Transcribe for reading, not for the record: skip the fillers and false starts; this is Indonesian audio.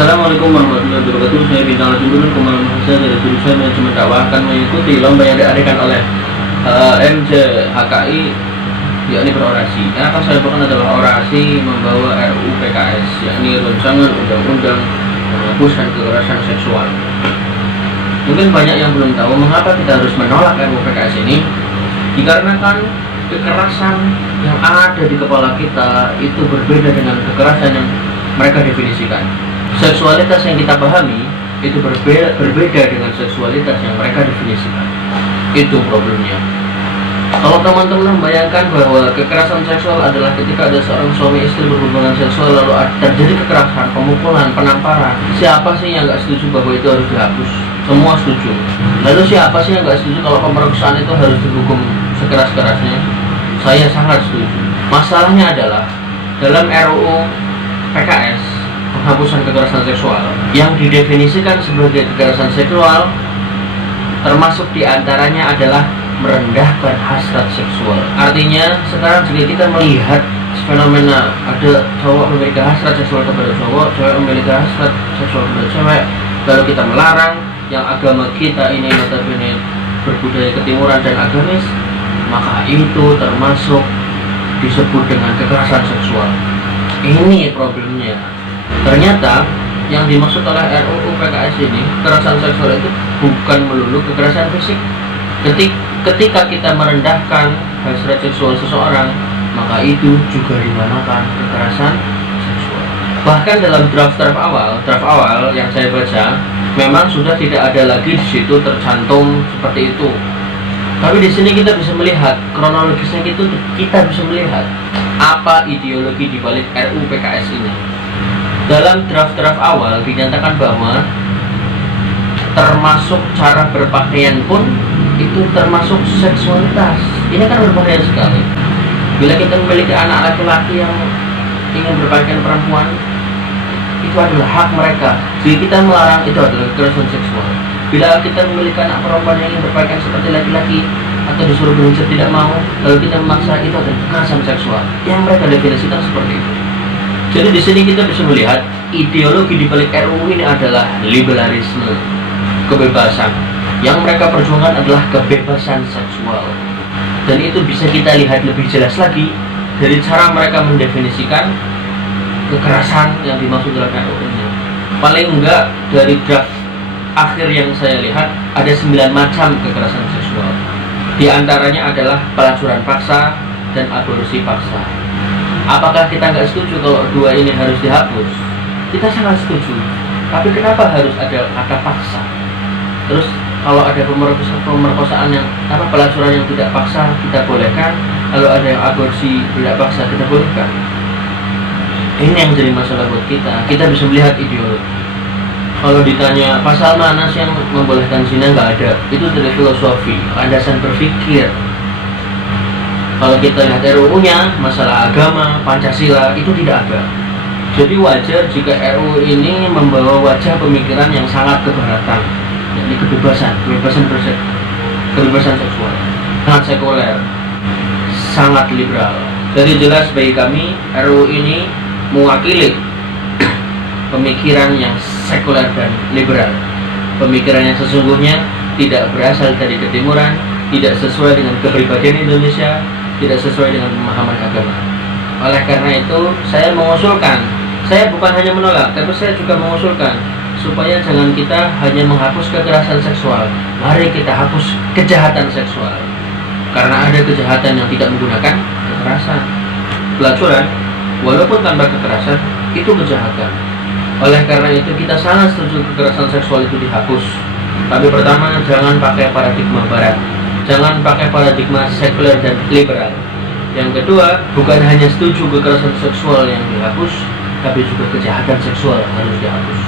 Assalamualaikum warahmatullahi wabarakatuh. Saya Bintang Lajumbulun Kumal Mahasiswa dari jurusan Manajemen Dakwah akan mengikuti lomba yang diadakan oleh MJHKI, yakni berorasi. Yang akan saya bawakan adalah orasi membawa RUU PKS, yakni rancangan undang-undang menghapuskan kekerasan seksual. Mungkin banyak yang belum tahu mengapa kita harus menolak RUU PKS ini. Dikarenakan kekerasan yang ada di kepala kita itu berbeda dengan kekerasan yang mereka definisikan. Seksualitas yang kita pahami itu berbeda dengan seksualitas yang mereka definisikan. Itu problemnya. Kalau teman-teman membayangkan bahwa kekerasan seksual adalah ketika ada seorang suami istri berhubungan seksual lalu terjadi kekerasan, pemukulan, penamparan, siapa sih yang nggak setuju bahwa itu harus dihapus? Semua setuju. Lalu siapa sih yang nggak setuju kalau pemerkosaan itu harus dihukum sekeras-kerasnya? Saya sangat setuju. Masalahnya adalah dalam RUU PKS, penghapusan kekerasan seksual, yang didefinisikan sebagai kekerasan seksual termasuk diantaranya adalah merendahkan hasrat seksual. Artinya sekarang jika kita melihat fenomena ada cowok memiliki hasrat seksual kepada cowok, cewek memiliki hasrat seksual kepada cewek, lalu kita melarang yang agama kita ini notabene berbudaya ketimuran dan agamis, maka itu termasuk disebut dengan kekerasan seksual. Ini problemnya. Ternyata yang dimaksud oleh RUU PKS ini, kekerasan seksual itu bukan melulu kekerasan fisik. Ketika kita merendahkan hasrat seksual seseorang, maka itu juga dinamakan kekerasan seksual. Bahkan dalam draft awal yang saya baca, memang sudah tidak ada lagi di situ tercantum seperti itu. Tapi di sini kita bisa melihat kronologisnya, kita bisa melihat apa ideologi di balik RUU PKS ini. Dalam draft awal dinyatakan bahwa termasuk cara berpakaian pun itu termasuk seksualitas. Ini kan berbahaya sekali. Bila kita memiliki anak laki-laki yang ingin berpakaian perempuan, itu adalah hak mereka. Jika kita melarang, itu adalah kekerasan seksual. Bila kita memiliki anak perempuan yang ingin berpakaian seperti laki-laki atau disuruh berhijab tidak mau, lalu kita memaksa, itu adalah kekerasan seksual yang mereka definisikan seperti itu. Jadi di sini kita bisa melihat ideologi di balik RUU ini adalah liberalisme, kebebasan. Yang mereka perjuangkan adalah kebebasan seksual. Dan itu bisa kita lihat lebih jelas lagi dari cara mereka mendefinisikan kekerasan yang dimaksud dalam RUU ini. Paling enggak dari draft akhir yang saya lihat ada 9 macam kekerasan seksual. Di antaranya adalah pelacuran paksa dan aborsi paksa. Apakah kita nggak setuju kalau dua ini harus dihapus? Kita sangat setuju. Tapi kenapa harus ada kata paksa? Terus kalau ada pemerkosaan yang pelacuran yang tidak paksa kita bolehkan, lalu ada yang aborsi tidak paksa kita bolehkan. Ini yang jadi masalah buat kita. Kita bisa melihat ideologi. Kalau ditanya pasal mana sih yang membolehkan zina, nggak ada. Itu dari filosofi, landasan berpikir. Kalau kita lihat RUU-nya, masalah agama, Pancasila, itu tidak ada. Jadi wajar jika RUU ini membawa wajah pemikiran yang sangat kebaratan, yakni kebebasan seksual, sangat sekuler, sangat liberal. Jadi jelas bagi kami RUU ini mewakili pemikiran yang sekuler dan liberal. Pemikiran yang sesungguhnya tidak berasal dari ketimuran, tidak sesuai dengan kepribadian Indonesia, tidak sesuai dengan pemahaman agama. Oleh karena itu saya mengusulkan, saya bukan hanya menolak, tapi saya juga mengusulkan supaya jangan kita hanya menghapus kekerasan seksual, mari kita hapus kejahatan seksual. Karena ada kejahatan yang tidak menggunakan kekerasan. Pelacuran walaupun tanpa kekerasan itu kejahatan. Oleh karena itu kita sangat setuju kekerasan seksual itu dihapus. Tapi pertama, jangan pakai paradigma barat, jangan pakai paradigma sekuler dan liberal. Yang kedua, bukan hanya setuju kekerasan seksual yang dihapus, tapi juga kejahatan seksual harus dihapus.